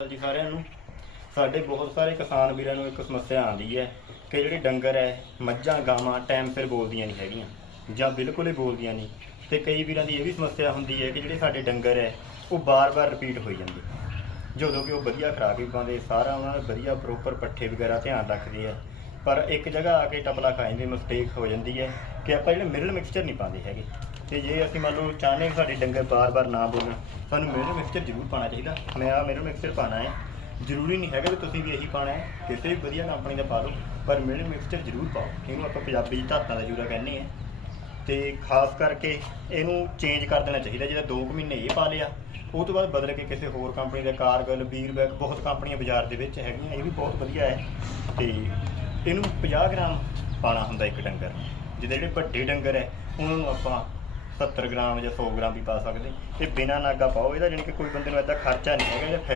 ਜੀ ਸਾਰਿਆਂ ਨੂੰ। ਸਾਡੇ ਬਹੁਤ ਸਾਰੇ ਕਿਸਾਨ ਵੀਰਾਂ ਨੂੰ ਇੱਕ ਸਮੱਸਿਆ ਆਉਂਦੀ ਹੈ ਕਿ ਜਿਹੜੇ ਡੰਗਰ ਹੈ, ਮੱਝਾਂ, ਗਾਵਾਂ ਟਾਈਮ ਸਿਰ ਬੋਲਦੀਆਂ ਨਹੀਂ ਹੈਗੀਆਂ ਜਾਂ ਬਿਲਕੁਲ ਹੀ ਬੋਲਦੀਆਂ ਨਹੀਂ। ਤੇ ਕਈ ਵੀਰਾਂ ਦੀ ਇਹ ਵੀ ਸਮੱਸਿਆ ਹੁੰਦੀ ਹੈ ਕਿ ਜਿਹੜੇ ਸਾਡੇ ਡੰਗਰ ਹੈ, ਉਹ ਬਾਰ-ਬਾਰ ਰਿਪੀਟ ਹੋਈ ਜਾਂਦੇ ਜਦੋਂ ਕਿ ਉਹ ਵਧੀਆ ਖੁਰਾਕ ਵੀ ਪਾਉਂਦੇ, ਸਾਰਾ ਉਹਨਾਂ ਦਾ ਵਧੀਆ ਪ੍ਰੋਪਰ ਪੱਠੇ ਵਗੈਰਾ ਧਿਆਨ ਰੱਖਦੇ ਆ। ਪਰ ਇੱਕ ਜਗ੍ਹਾ ਆ ਕੇ ਟਪਲਾ ਖਾ ਜਾਂਦੇ ਮਿਸਟੇਕ ਹੋ ਜਾਂਦੀ ਹੈ ਕਿ ਆਪਾਂ ਜਿਹੜੇ ਮਿਰਲ ਮਿਕਸਚਰ ਨਹੀਂ ਪਾਉਂਦੇ ਹੈਗੇ। ਤੇ ਜੇ ਅਸੀਂ ਮੰਨ ਲਓ ਚਾਹੁੰਦੇ ਕਿ ਸਾਡੇ ਡੰਗਰ ਬਾਰ-ਬਾਰ ਨਾ ਬੋਲਣ, ਸਾਨੂੰ ਮਿਰਲ ਮਿਕਸਚਰ ਜ਼ਰੂਰ ਪਾਉਣਾ ਚਾਹੀਦਾ। ਮੈਂ ਆ ਮਿਰਲ ਮਿਕਸਚਰ ਪਾਣਾ ਹੈ। ਜ਼ਰੂਰੀ ਨਹੀਂ ਹੈਗਾ ਕਿ ਤੁਸੀਂ ਵੀ ਇਹੀ ਪਾਣਾ ਹੈ। ਕਿਸੇ ਵੀ ਵਧੀਆ ਕੰਪਨੀ ਦਾ ਪਾ ਲਓ, ਪਰ ਮਿਰਲ ਮਿਕਸਚਰ ਜ਼ਰੂਰ ਪਾਓ। ਇਹਨੂੰ ਆਪਾਂ ਪੰਜਾਬੀ 'ਚ ਧਾਤਾਂ ਦਾ ਜੂਰਾ ਕਹਿੰਦੇ ਆ ਤੇ ਖਾਸ ਕਰਕੇ ਇਹਨੂੰ ਚੇਂਜ ਕਰ ਦੇਣਾ ਚਾਹੀਦਾ। ਜਿਹੜਾ 2 ਮਹੀਨੇ ਇਹ ਪਾ ਲਿਆ, ਉਹ ਤੋਂ ਬਾਅਦ ਬਦਲ ਕੇ ਕਿਸੇ ਹੋਰ ਕੰਪਨੀ ਦਾ ਕਾਰਗਲ, ਬੀਰਬੈਕ, ਬਹੁਤ ਕੰਪਨੀਆਂ ਬਾਜ਼ਾਰ ਦੇ ਵਿੱਚ ਹੈਗੀਆਂ, ਇਹ ਵੀ ਬਹੁਤ ਵਧੀਆ ਹੈ। ਤੇ ਇਹਨੂੰ 50 ਗ੍ਰਾਮ ਪਾਣਾ ਹੁੰਦਾ ਇੱਕ ਡੰਗਰ ਨੂੰ। ਜਿਹਦੇ ਜਿਹੜੇ ਵੱਡੇ ਡੰਗਰ ਹੈ ਉਹਨਾਂ ਨੂੰ ਆਪਾਂ 70 ਗ੍ਰਾਮ ਜਾਂ 100 ਗ੍ਰਾਮ ਵੀ ਪਾ ਸਕਦੇ ਇਹ ਬਿਨਾਂ ਨਾਗਾ ਪਾਓ, ਇਹਦਾ ਜਾਣੀ ਕਿ ਕੋਈ ਬੰਦੇ ਨੂੰ ਐਡਾ ਖਰਚਾ ਨਹੀਂ ਹੈਗਾ ਇਹਦਾ